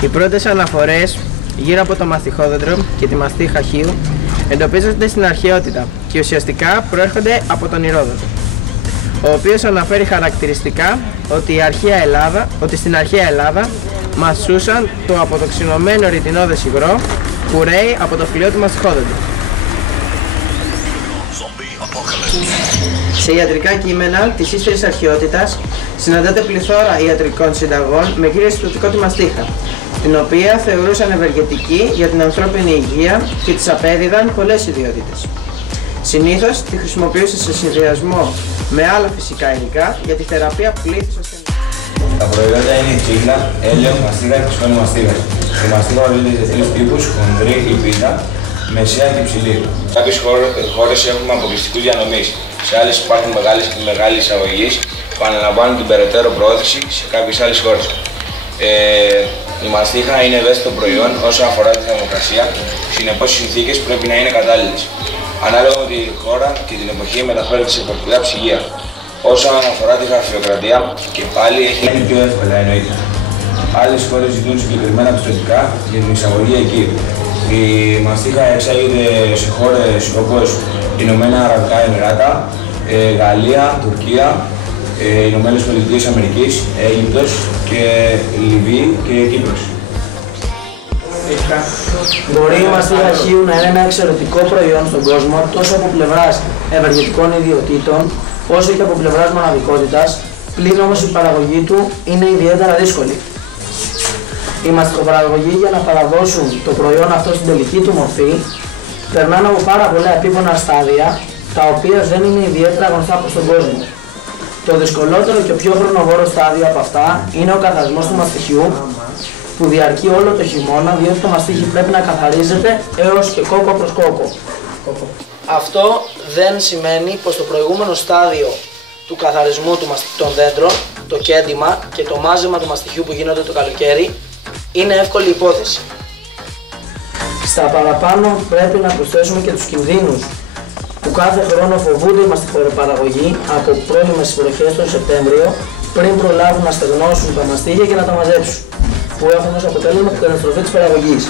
Οι πρώτες αναφορές γύρω από το μαστιχόδεντρο και τη μαστίχα χείου εντοπίζονται στην αρχαιότητα και ουσιαστικά προέρχονται από τον Ηρόδοτο, ο οποίος αναφέρει χαρακτηριστικά ότι στην αρχαία Ελλάδα μασούσαν το αποτοξινωμένο ρητινώδες υγρό που ρέει από το φλοιό του μαστιχόδεντρου. Σε ιατρικά κείμενα της ύστερης αρχαιότητας συναντάται πληθώρα ιατρικών συνταγών με κύριο συστατικό τη μαστίχα, την οποία θεωρούσαν ευεργετική για την ανθρώπινη υγεία και της απέδιδαν πολλές ιδιότητες. Συνήθως τη χρησιμοποιούσε σε συνδυασμό με άλλα φυσικά υλικά για τη θεραπεία πλήθους ασθενειών. Τα προϊόντα είναι η τσίχλα, έλαιο, μαστίχα και ψυχόνη μαστίχα. Η μαστίχα ορίζεται σε τρεις τύπους: χονδρή ή πίτα, μεσαία και υψηλή. Σε κάποιες χώρες έχουμε αποκλειστικούς διανομής. Σε άλλες υπάρχουν μεγάλη εισαγωγή που αναλαμβάνουν την περαιτέρω προώθηση σε κάποιες άλλες χώρες. Η μαστίχα είναι ευαίσθητο προϊόν όσον αφορά τη θερμοκρασία, συνεπώς οι συνθήκες πρέπει να είναι κατάλληλες. Ανάλογα με τη χώρα και την εποχή μεταφέρεται σε φορτηγά ψυγεία. Όσον αφορά τη γραφειοκρατία, και πάλι έχει γίνει πιο εύκολα εννοείται. Άλλες χώρες ζητούν συγκεκριμένα πιστωτικά για την εισαγωγή εκεί. Η μαστίχα εξάγεται σε χώρες όπως Ηνωμένα Αραβικά Εμιράτα, Γαλλία, Τουρκία, Ηνωμένες Πολιτείες Αμερικής, Αίγυπτος και Λιβύη και Κύπρος. Μπορεί η μαστίχα χείου να είναι ένα εξαιρετικό προϊόν στον κόσμο τόσο από πλευράς ευεργετικών ιδιοτήτων όσο και από πλευράς μοναδικότητας, πλην όμως η παραγωγή του είναι ιδιαίτερα δύσκολη. Οι μαστιχοπαραγωγοί για να παραδώσουν το προϊόν αυτό στην τελική του μορφή περνάνε από πάρα πολλά επίπονα στάδια, τα οποία δεν είναι ιδιαίτερα γνωστά προς τον κόσμο. Το δυσκολότερο και πιο χρονοβόρο στάδιο από αυτά είναι ο καθαρισμός του μαστιχιού, που διαρκεί όλο το χειμώνα, διότι το μαστίχι πρέπει να καθαρίζεται έως και κόκο προς κόκο. Αυτό δεν σημαίνει πως το προηγούμενο στάδιο του καθαρισμού των δέντρων, το κέντημα και το μάζεμα του μαστιχιού που γίνονται το καλοκαίρι, είναι εύκολη υπόθεση. Στα παραπάνω πρέπει να προσθέσουμε και τους κινδύνους που κάθε χρόνο φοβούνται οι μαστιχοπαραγωγοί από πρώιμες βροχές τον Σεπτέμβριο, πριν προλάβουν να στεγνώσουν τα μαστίγια και να τα μαζέψουν, που έχουν ως αποτέλεσμα την καταστροφή της παραγωγής.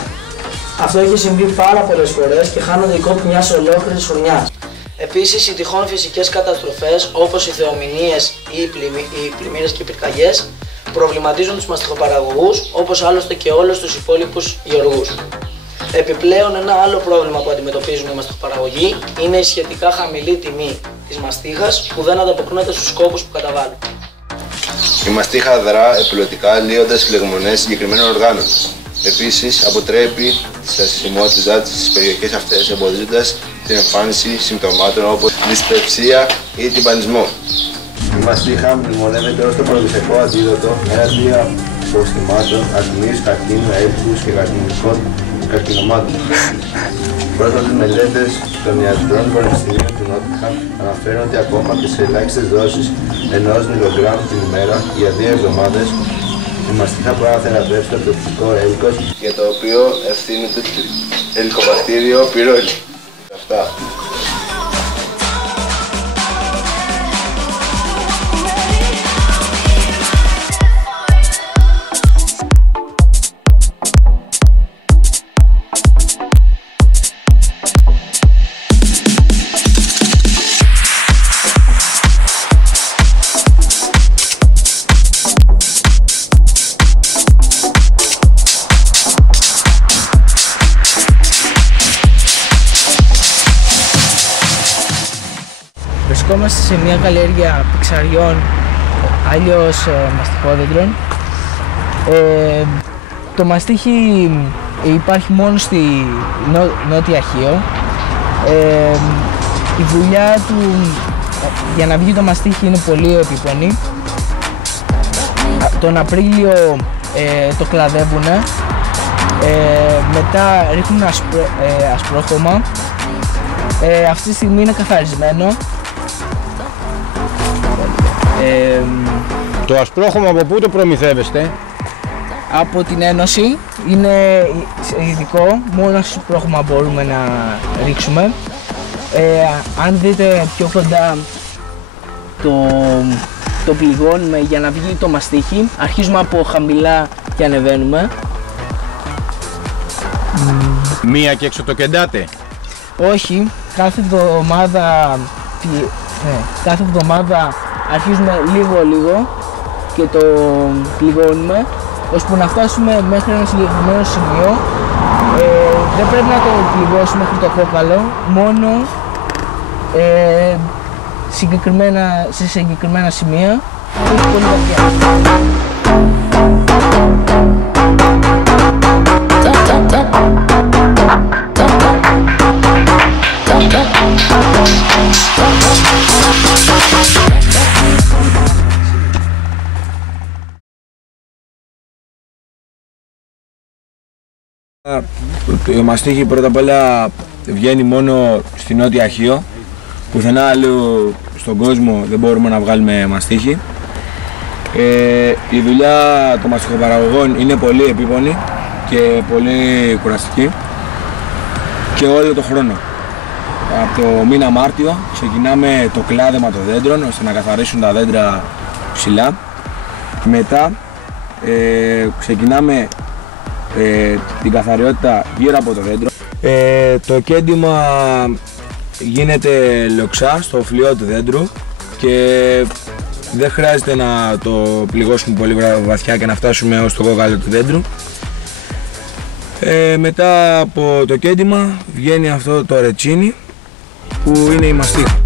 Αυτό έχει συμβεί πάρα πολλές φορές και χάνονται οι κόποι μιας ολόκληρης χρονιάς. Επίσης, οι τυχόν φυσικές καταστροφές όπως οι θεομηνίες ή οι πλημμύρες και οι πυρκαγιές προβληματίζουν τους μαστιχοπαραγωγούς, όπως άλλωστε και όλους τους υπόλοιπους γεωργούς. Επιπλέον, ένα άλλο πρόβλημα που αντιμετωπίζουν οι μαστιχοπαραγωγοί είναι η σχετικά χαμηλή τιμή της μαστίχας που δεν ανταποκρίνεται στους κόπους που καταβάλουν. Η μαστίχα δρά επιλοτικά λύοντας λεγμονές συγκεκριμένων οργάνων. Επίσης, αποτρέπει τη στασιμότητά της στις περιοχές αυτές, εμποδίζοντας την εμφάνιση συμπτωμάτων όπως δυσπευσία ή τυμπανισμό. Η μαστίχα μνημονεύεται ως το προδοσιακό αντίδοτο έναντι αποστημάτων ακτινής, καρκίνου, έμπους και καρκινομάτων. Πρόσφατες μελέτες των ιατρών πανεπιστημίων του Νότιχαμ αναφέρουν ότι ακόμα και σε ελάχιστες δόσεις 1 μιλογκράμμ την ημέρα για 2 εβδομάδες η μαστίχα μπορεί να θεραπεύσει το τοξικό έλικος, για το οποίο ευθύνεται το ελικοβακτήριο πυρόλι. Αυτά. Βρισκόμαστε σε μια καλλιέργεια πιξαριών, αλλιώς μαστιχόδεντρων. Το μαστίχι υπάρχει μόνο στη Νότια Χίο. Η δουλειά του για να βγει το μαστίχι είναι πολύ επίπονη. Τον Απρίλιο το κλαδεύουν, μετά ρίχνουν ασπρόχρωμα. Αυτή τη στιγμή είναι καθαρισμένο. Το ασπρόχρωμα από πού το προμηθεύεστε? Από την Ένωση, είναι ειδικό, μόνο ασπρόχρωμα μπορούμε να ρίξουμε. Αν δείτε πιο κοντά το πληγώνουμε για να βγει το μαστίχι, αρχίζουμε από χαμηλά και ανεβαίνουμε. Μία και έξω το κεντάτε? Όχι, κάθε εβδομάδα αρχίζουμε λίγο και το πληγώνουμε, ώσπου να φτάσουμε μέχρι ένα συγκεκριμένο σημείο. Δεν πρέπει να το πληγώσουμε μέχρι το κόκαλο, μόνο σε συγκεκριμένα σημεία και όχι πολύ βαθιά. Το μαστίχι πρώτα απ' όλα βγαίνει μόνο στην Νότια Χίο. Πουθενά αλλού στον κόσμο δεν μπορούμε να βγάλουμε μαστίχι. Η δουλειά των μαστιχοπαραγωγών είναι πολύ επίπονη και πολύ κουραστική και όλο το χρόνο. Από το μήνα Μάρτιο ξεκινάμε το κλάδεμα των δέντρων ώστε να καθαρίσουν τα δέντρα ψηλά. Μετά ξεκινάμε την καθαριότητα γύρω από το δέντρο. Το κέντημα γίνεται λοξά στο φλοιό του δέντρου και δεν χρειάζεται να το πληγώσουμε πολύ βαθιά και να φτάσουμε ως το κόκαλο του δέντρου. Μετά από το κέντημα βγαίνει αυτό το ρετσίνι που είναι η μαστίχα.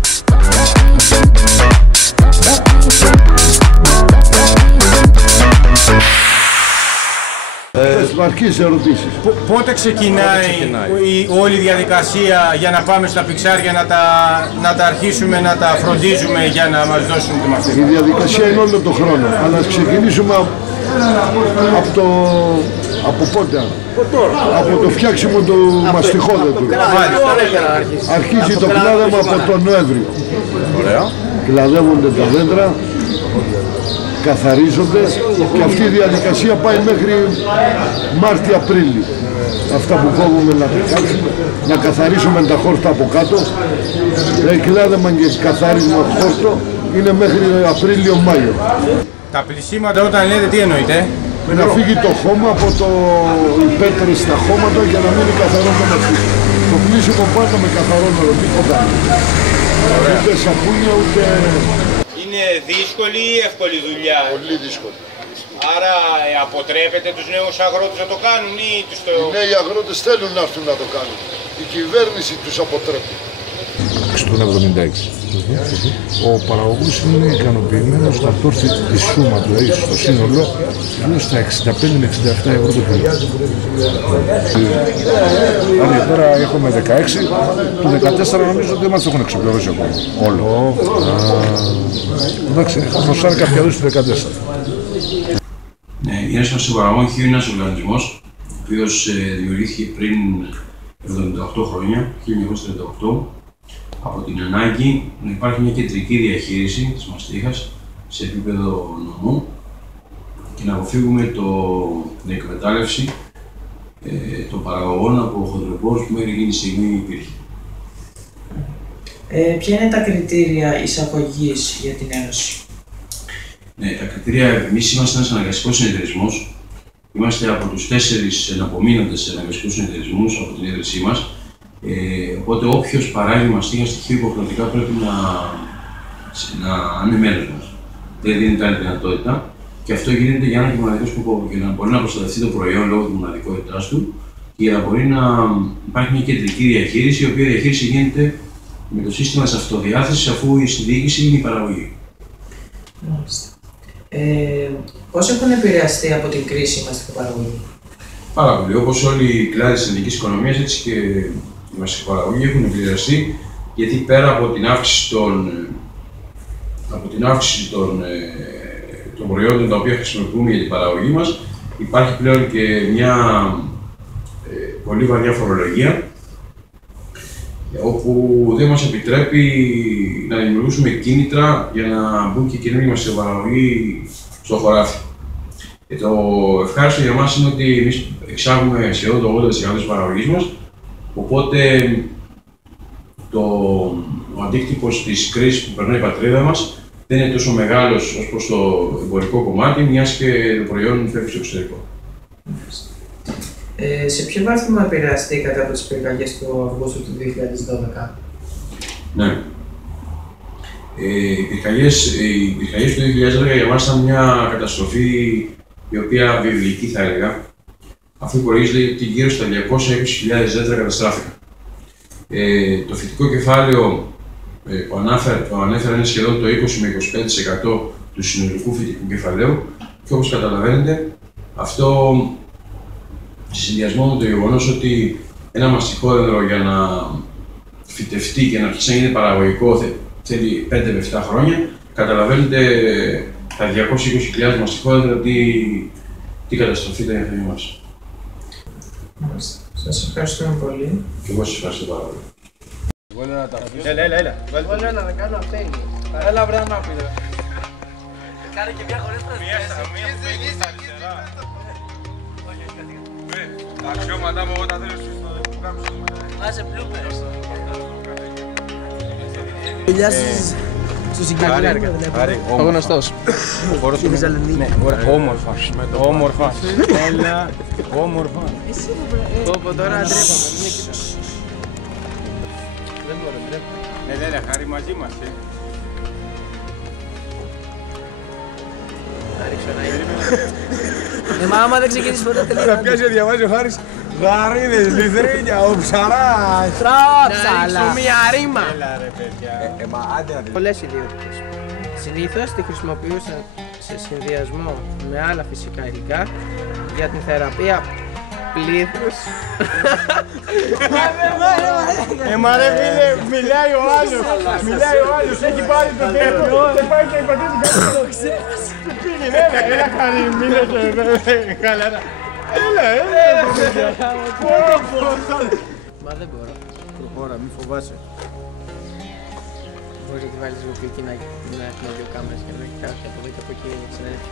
Αρχίζει ερωτήσεις. Πότε ξεκινάει όλη η διαδικασία για να πάμε στα πιξάρια να τα αρχίσουμε να τα φροντίζουμε για να μας δώσουν τη μαστίχα? Η διαδικασία είναι όλο τον χρόνο, αλλά ας ξεκινήσουμε από πότε? Από το φτιάξιμο του μαστιχόδεντρου. Αρχίζει το κλάδεμα από τον Νοέμβριο. Κλαδεύονται τα δέντρα, καθαρίζονται και αυτή η διαδικασία πάει μέχρι Μάρτι-Απρίλη. Αυτά που κόβουμε να πετάξουμε, να καθαρίσουμε τα χόρτα από κάτω. Κλάδεμα και καθάρισμα χόρτο είναι μέχρι Απρίλιο-Μάιο. Τα πλησίματα όταν λέτε τι εννοείτε? Να φύγει το χώμα από οι πέτρες στα χώματα για να μείνει καθαρό το μαστίχι. Το πλήσιμο πάντα με καθαρό νερό, τίποτα άλλο. Ούτε σαπούνια ούτε... Είναι δύσκολη ή εύκολη δουλειά? Πολύ δύσκολη. Άρα αποτρέπετε τους νέους αγρότες να το κάνουν ή τους το... Οι νέοι αγρότες θέλουν να έρθουν να το κάνουν. Η κυβέρνηση τους αποτρέπει. Στον 76. Ο παραγωγός είναι ικανοποιημένος να τόρθει τη σούμα του, δηλαδή στο σύνολο γύρω στα 65 με 67 ευρώ το κιλό. Δηλαδή τώρα έχουμε 16, το 14 νομίζω ότι δεν μας έχουν εξοπληρώσει ακόμα. Όλο. Εντάξει, θα σάρει κάποια δόση το 14. Η Ένωση Μαστιχοπαραγωγών Χίου είναι ένας οργανισμός, ο οποίος δημιουργήθηκε πριν 78 χρόνια, 1938, από την ανάγκη να υπάρχει μια κεντρική διαχείριση της μαστίχας σε επίπεδο νομού και να αποφύγουμε την εκμετάλλευση των παραγωγών από χοντροπόρους που μέχρι εκείνη τη στιγμή υπήρχε. Ποια είναι τα κριτήρια εισαγωγής για την Ένωση? Ναι, τα κριτήρια, εμείς είμαστε ένας αναγκαστικός συνεταιρισμός. Είμαστε από τους 4 εναπομείνοντες αναγκαστικούς συνεταιρισμούς από την ίδρυσή μας. Οπότε όποιος παράγει μαστίχα στοιχείο υποχρεωτικά πρέπει να είναι μέλος μας. Δεν δίνεται άλλη δυνατότητα και αυτό γίνεται για ένα και μοναδικό σκοπό, για να μπορεί να προστατευτεί το προϊόν λόγω της μοναδικότητάς του και για να μπορεί να υπάρχει μια κεντρική διαχείριση, η οποία διαχείριση γίνεται με το σύστημα της αυτοδιάθεσης, αφού η συνδιοίκηση είναι η παραγωγή. Μάλιστα. Πώς έχουν επηρεαστεί από την κρίση η μαστιχοπαραγωγή? Πάρα πολύ. Όπως όλοι οι κλάδοι της ελληνικής οικονομίας, έτσι και οι μαστιχοπαραγωγοί έχουν επηρεαστεί, γιατί πέρα από την αύξηση των προϊόντων τα οποία χρησιμοποιούμε για την παραγωγή μας, υπάρχει πλέον και μια πολύ βαριά φορολογία, όπου δεν μας επιτρέπει να δημιουργήσουμε κίνητρα για να μπουν και καινούργιοι μαστιχοπαραγωγοί στο χωράφι. Το ευχάριστο για μας είναι ότι εμείς εξάγουμε σχεδόν το 80% της παραγωγής μας, οπότε ο αντίκτυπος της κρίσης που περνάει η πατρίδα μας δεν είναι τόσο μεγάλος ως προς το εμπορικό κομμάτι, μιας και το προϊόν φεύγει στο εξωτερικό. Σε ποιο βαθμό επηρεαστήκατε από τις πυρκαγιές του Αυγούστου του 2012? Ναι. Οι πυρκαγιές του 2012 για μας ήταν μια καταστροφή η οποία βιβλική θα έλεγα, αφού υπολογίζεται ότι γύρω στα 220.000 δέντρα καταστράφηκαν. Το φυτικό κεφάλαιο που ανέφερα είναι σχεδόν το 20 με 25% του συνολικού φυτικού κεφαλαίου και όπως καταλαβαίνετε, αυτό σε συνδυασμό με το γεγονός ότι ένα μαστιχό δέντρο για να φυτευτεί και να αρχίσει να είναι παραγωγικό θέλει 5 με 7 χρόνια, καταλαβαίνετε τα 220.000 μαστιχόδεντρα τι καταστροφή ήταν για εμάς. Σας ευχαριστούμε πολύ. Και εγώ σας ευχαριστώ πάρα πολύ. Έλα. Εγώ λέω να κάνω απέλη. Έλα βρε να πείτε. Κάνε και μια χωρίς πρεσβείες. Τα αξιώματά μου εγώ τα θέλω στο κάμψο. Βάζε bloopers. Δουλειά στο συγκεκριμένο. Ο γνωστός. Όμορφα. Όμορφα. Έλα. Όμορφα. Πω τώρα ντρέπαμε. Δεν μπορώ, Έλα, Χάρη, μαζί είμαστε. Θα ρίξω ένα Μα άμα δεν ξεκινήσει ποτέ τελείως. Θα πιάσει, διαβάζει ο Χάρης. Γαρίδες, λιθρίνια, ο ψαράς. Να ρίξω μια ρήμα. Έλα ρε παιδιά. Πολλές ιδιότητες. Συνήθως τη χρησιμοποιούσαν σε συνδυασμό με άλλα φυσικά υλικά για την θεραπεία πλήθους. Μα ρε φίλε, μιλάει ο άλλος, έχει πάρει το τέτοιο και πάει και υπατήσει κάτι. Το ξέρεις. Πήγαινε, έλα Χαρή, μίλησε, χαλαρά. Έλα. Μα δεν μπορώ. Προχώρα, μη φοβάσαι. Μπορείς να τη βάλεις λίγο πιο εκεί να έχουμε δύο κάμερες και να έχει κάποια από εδώ και από εκεί συνέντευξη.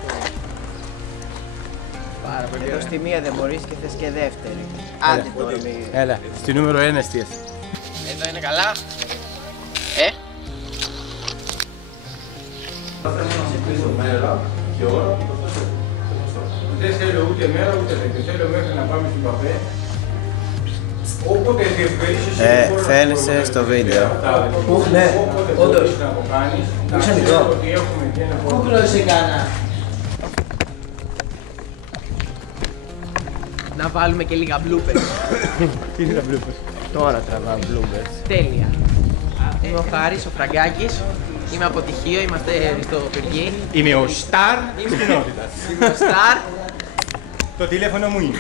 Πάρα πολύ εδώ ωραία. στη μία δεν μπορείς και θες και δεύτερη. Άντε τώρα μη... Έλα, στη νούμερο 1 εστίασε. Εδώ είναι καλά. Δεν θέλω ούτε μέρα ούτε τέτοιο. Θέλω μέχρι να πάμε στην καφέ. Όποτε διευκρινίσεις φαίνεσαι στο βίντεο. Ναι, όντως. Είσαι ανοιχτό. Κούκλο σε κάνα. Να βάλουμε και λίγα bloopers. Τι είναι τα bloopers? Τώρα τραβάμε bloopers. Τέλεια. Είμαι ο Χάρης, ο Φραγκάκης. Είμαι από τυχείο, είμαστε στο Πυργή. Είμαι ο Σταρ της κοινότητας. Είμαι ο Σταρ. Το τηλέφωνο μου είναι.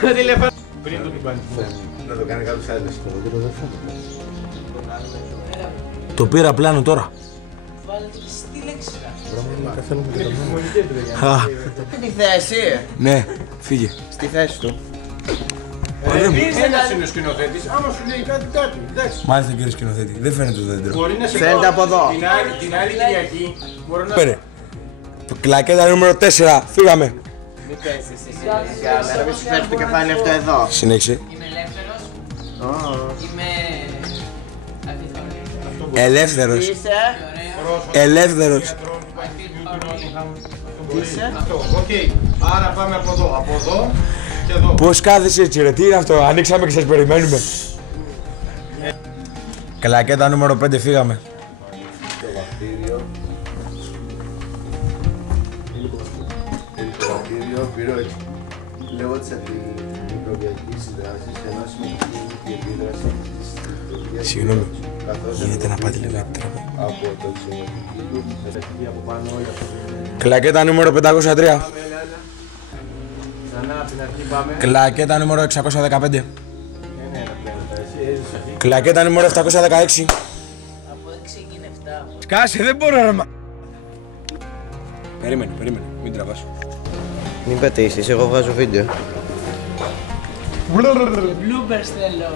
Το τηλέφωνο. Πριν το την πάνε. Να το κάνει κάποιος άλλος. Το πήρα πλάνο τώρα. Στη λέξη. Τη θέση. Ναι, φύγε. Στη θέση του. Ένας είναι ο σκηνοθέτης, άμα σου λέει κάτι. Εντάξει. Μάλιστα κύριε σκηνοθέτη, δεν φαίνεται το δέντρο. Μπορεί να σε Φαίνεται από εδώ. Την άλλη Κυριακή μπορώ να... Πέρε. Το κλακέτα νούμερο 4, φύγαμε. Μην πέσεις εσύ στην κάμερα, μην σου φέρεις το κεφάλι αυτό εδώ. Συνέχισε. Είμαι ελεύθερος. Είμαι... Ελεύθερος. Είσαι. Ελεύθερος. Είσαι. Αυτό, οκ. Άρα πάμε από εδώ και εδώ. Πώς κάθεσαι έτσι ρε, τι είναι αυτό, ανοίξαμε και σας περιμένουμε. Κλακέτα νούμερο 5, φύγαμε. Το βακτήριο. Το βακτήριο πήρε λόγω της αντιμικροβιακής δράσης ενώ συμμετοχή η επίδραση της λειτουργίας Συγγνώμη, καθώς γίνεται να πάτε λίγο από τραβή. από το ξενοδοχείο του μεταχθεί από πάνω όλα αυτά. Κλακέτα νούμερο 503. Ξανά από την αρχή πάμε. Κλακέτα νούμερο 615. Ναι, ρε πλέον, εσύ έζησες αυτή. Κλακέτα νούμερο 716. Από 6 έγινε 7. Σκάσε, δεν μπορώ ρε μα. Περίμενε, μην τραβάς. Μην πατήσεις, εγώ βγάζω βίντεο. Bloopers θέλω.